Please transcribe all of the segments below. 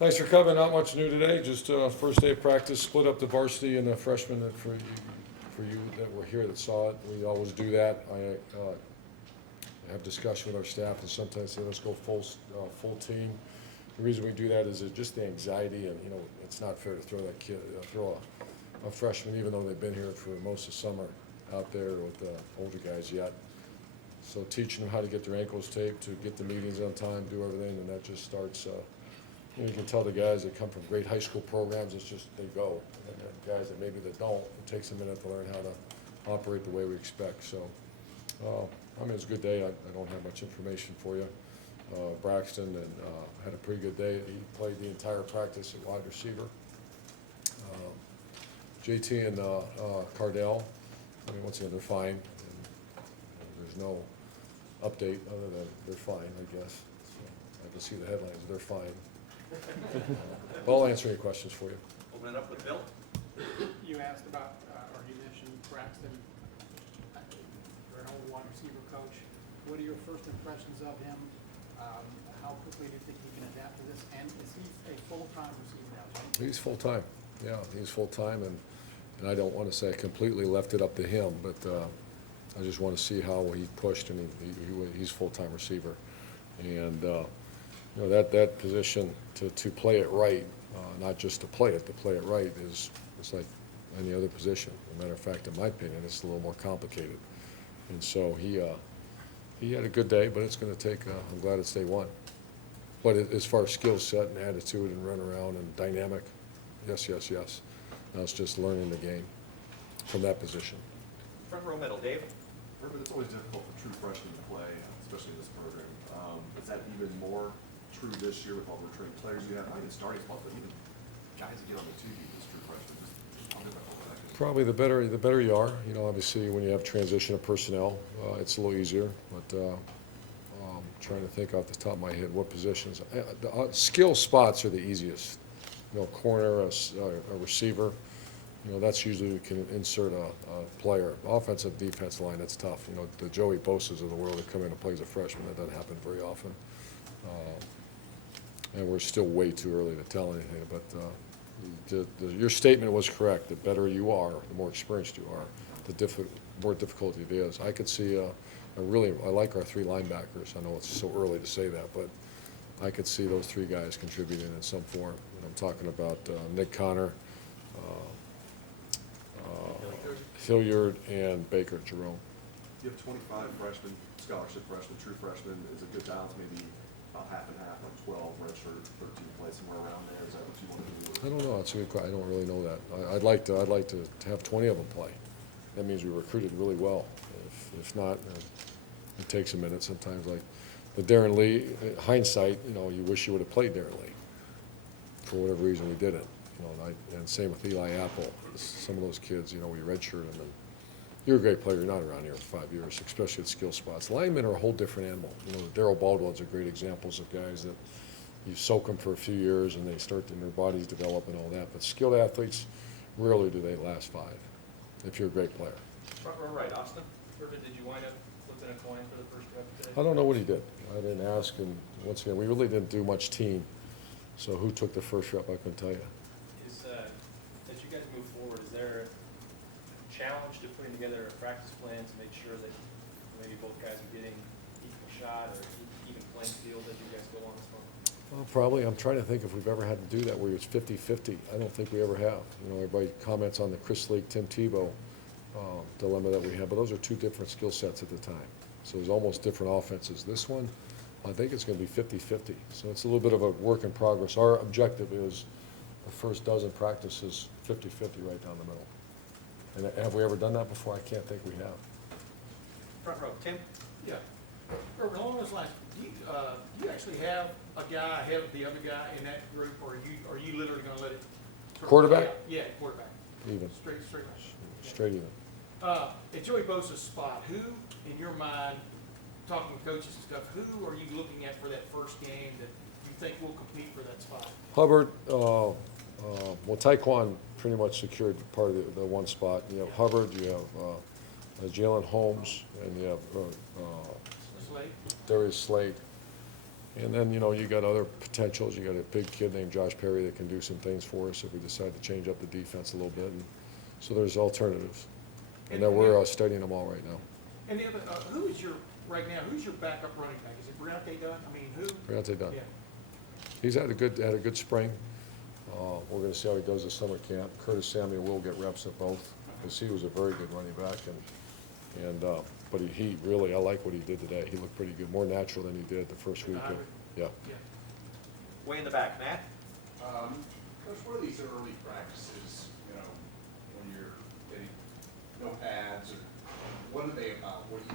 Thanks for coming. Not much new today. Just first day of practice. Split up the varsity and the freshmen. That for you that were here that saw it, we always do that. I have discussion with our staff and sometimes say let's go full team. The reason we do that is just the anxiety, and it's not fair to throw that kid throw a freshman, even though they've been here for most of summer, out there with the older guys yet. So teaching them how to get their ankles taped, to get the meetings on time, do everything, and that just starts. You can tell the guys that come from great high school programs, it's just they go. And the guys that maybe they don't, it takes a minute to learn how to operate the way we expect. So, it's a good day. I don't have much information for you. Braxton had a pretty good day. He played the entire practice at wide receiver. JT and Cardell, once again, they're fine. And there's no update other than they're fine, I guess. So I can see the headlines, they're fine. But I'll answer any questions for you. Open it up with Bill. You asked about, or you mentioned Braxton, your old wide receiver coach. What are your first impressions of him? How quickly do you think he can adapt to this? And is he a full-time receiver now? He's full-time. Yeah, he's full-time, and I don't want to say I completely left it up to him, but I just want to see how he pushed, and he's full-time receiver. And that position to play it right, not just to play it right is like any other position. As a matter of fact, in my opinion, it's a little more complicated. And so he had a good day, but it's going to take. I'm glad it's day one. But as far as skill set and attitude and run around and dynamic, yes. Now it's just learning the game from that position. Front row middle, Dave. Herbert, it's always difficult for true freshmen to play, especially in this program. Is that even more true this year with all the returning players you have? Not even starting spots, but even guys that get on the two team as true freshmen. Just tell me about all that. Probably the better you are. Obviously when you have transition of personnel, it's a little easier. But trying to think off the top of my head what positions. Skill spots are the easiest. Corner, a receiver. That's usually we can insert a player. Offensive, defense line, that's tough. The Joey Bosa's of the world that come in and play as a freshman. That doesn't happen very often. And we're still way too early to tell anything. But your statement was correct. The better you are, the more experienced you are, the more difficult it is. I could see I like our three linebackers. I know it's so early to say that, but I could see those three guys contributing in some form. And I'm talking about Nick Connor, Hilliard, and Baker Jerome. You have 25 freshmen, scholarship freshmen, true freshmen. Is a good balance, maybe about half and half, like 12 redshirt, 13 play somewhere around there. Is that what you want to do? I don't know. That's a good question. I don't really know that. I'd like to have 20 of them play. That means we recruited really well. If not, it takes a minute sometimes. Like the Darren Lee, hindsight, you wish you would have played Darren Lee. For whatever reason, we didn't. And same with Eli Apple. Some of those kids, we redshirted them. You're a great player. You're not around here for 5 years, especially at skill spots. Linemen are a whole different animal. Darryl Baldwin's are great examples of guys that you soak them for a few years and they start and their bodies develop and all that. But skilled athletes, rarely do they last 5 if you're a great player. Front row right, Austin. Herbert, did you wind up flipping a coin for the first rep today? I don't know what he did. I didn't ask, and once again, we really didn't do much team. So who took the first rep, I couldn't tell you. As you guys move forward, is there a challenge to putting together a practice plan to make sure that maybe both guys are getting equal shot or even playing field as you guys go on this one? Well, probably. I'm trying to think if we've ever had to do that where it's 50-50. I don't think we ever have. Everybody comments on the Chris Leak, Tim Tebow dilemma that we have, but those are two different skill sets at the time. So there's almost different offenses. This one, I think it's going to be 50-50. So it's a little bit of a work in progress. Our objective is the first dozen practices 50-50 right down the middle. And have we ever done that before? I can't think we have. Front row, Tim. Yeah. Urban, along those lines, do you actually have a guy ahead of the other guy in that group, or are you literally going to let it? Quarterback? Yeah, quarterback. Even. Straight. Straight even. At Joey Bosa's spot, who, in your mind, talking with coaches and stuff, who are you looking at for that first game that you think will compete for that spot? Hubbard, well, Taekwon pretty much secured part of the one spot. You have Hubbard, you have Jalen Holmes, and you have Slade? Darius Slade. And then, you know, you got other potentials. You got a big kid named Josh Perry that can do some things for us if we decide to change up the defense a little bit. And so there's alternatives. And then we're studying them all right now. And the other, who is your, right now, who's your backup running back? Is it Briante Dunn? I mean, who? Briante Dunn. Yeah. He's had a good spring. We're going to see how he does this summer camp. Curtis Samuel will get reps at both because he was a very good running back. But he really, I like what he did today. He looked pretty good, more natural than he did the first week. Yeah. Way in the back, Matt? Coach, what are these early practices, you know, when you're getting no pads, or what are they about? What do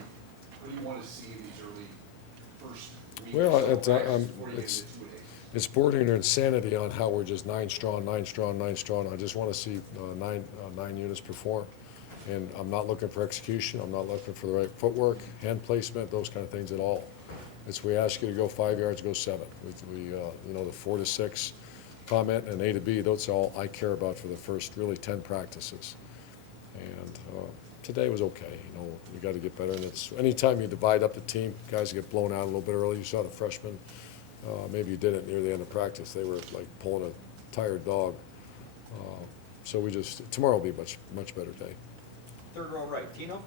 you want to see in these early first weeks? Well, of practice before you get it's- into two-a-days? It's bordering on insanity on how we're just 9 strong, 9 strong, 9 strong. I just want to see nine units perform. And I'm not looking for execution. I'm not looking for the right footwork, hand placement, those kind of things at all. It's we ask you to go 5 yards, go 7. You know, the 4 to 6 comment and A to B, that's all I care about for the first really 10 practices. And today was okay. You know, you got to get better. And it's anytime you divide up the team, guys get blown out a little bit early. You saw the freshmen. Maybe you didn't near the end of practice. They were like pulling a tired dog. So tomorrow will be a much better day. Third row right, Tino?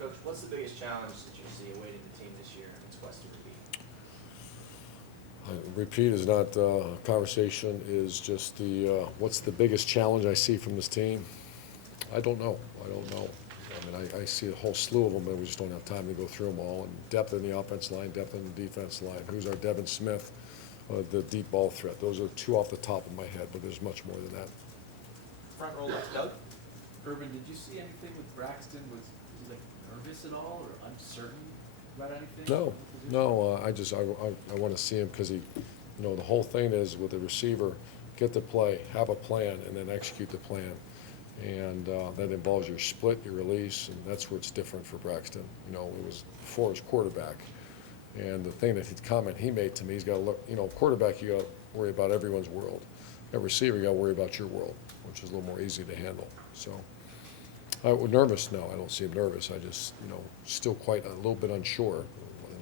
Coach, what's the biggest challenge that you see awaiting the team this year in its quest to repeat? Repeat is not a conversation, is just what's the biggest challenge I see from this team? I don't know. I mean, I see a whole slew of them, but we just don't have time to go through them all. And depth in the offense line, depth in the defense line. Who's our Devin Smith, the deep ball threat? Those are 2 off the top of my head, but there's much more than that. Front row left, Doug? Urban, did you see anything with Braxton? Was he like nervous at all or uncertain about anything? No, I want to see him because he, you know, the whole thing is with the receiver, get the play, have a plan, and then execute the plan. And that involves your split, your release, and that's where it's different for Braxton. You know, it was before his quarterback. And the thing that comment he made to me, he's got to look, you know, quarterback, you got to worry about everyone's world. A receiver, you got to worry about your world, which is a little more easy to handle. So, nervous? No, I don't see him nervous. I just, you know, still quite a little bit unsure.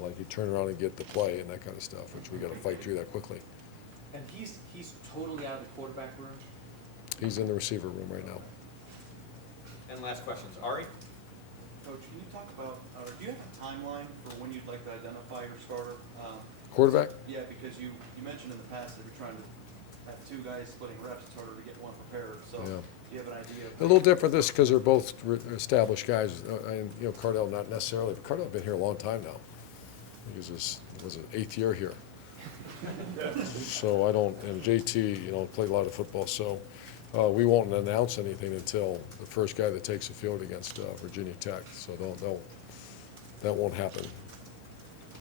Like you turn around and get the play and that kind of stuff, which we got to fight through that quickly. And he's totally out of the quarterback room? He's in the receiver room right now. And last questions, Ari? Coach, can you talk about, or do you have a timeline for when you'd like to identify your starter? Quarterback? Yeah, because you mentioned in the past that you're trying to have 2 guys splitting reps, it's harder to get one prepared, so Yeah. do you have an idea? A little different this because they're both established guys. And, you know, Cardell not necessarily, but Cardell been here a long time now. He was his 8th year here. So I don't, and JT, you know, played a lot of football, so we won't announce anything until the first guy that takes the field against Virginia Tech. So that won't happen